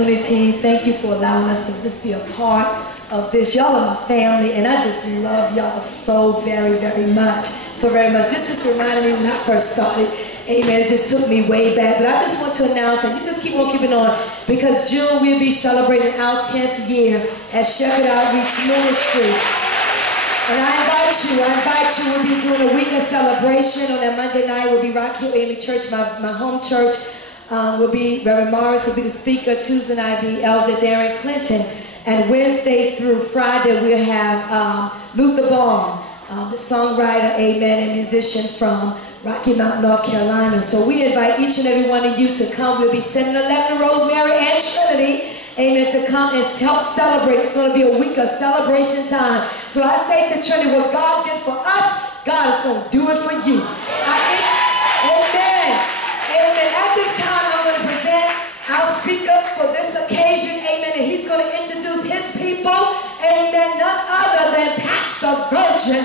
opportunity. Thank you for allowing us to just be a part of this. Y'all are my family, and I just love y'all so very, very much. So very much. This just reminded me when I first started. Amen. It just took me way back. But I just want to announce that you just keep on keeping on, because June we'll be celebrating our 10th year at Shepherd Outreach Ministry. And I invite you, we'll be doing a week of celebration. On that Monday night, we'll be Rock Hill AME Church, my home church. Will be Reverend Morris will be the speaker. Tuesday night will be Elder Darren Clinton. And Wednesday through Friday, we'll have Luther Bond, the songwriter, amen, and musician from Rocky Mount, North Carolina. So we invite each and every one of you to come. We'll be sending 11 Rosemary and Trinity, amen, to come and help celebrate. It's going to be a week of celebration time. So I say to Trinity, what God did for us, God is going to do it for you. Amen. Amen. At this time, I'm going to present our speaker for this occasion, amen, and he's going to introduce his people, amen, none other than Pastor Virgin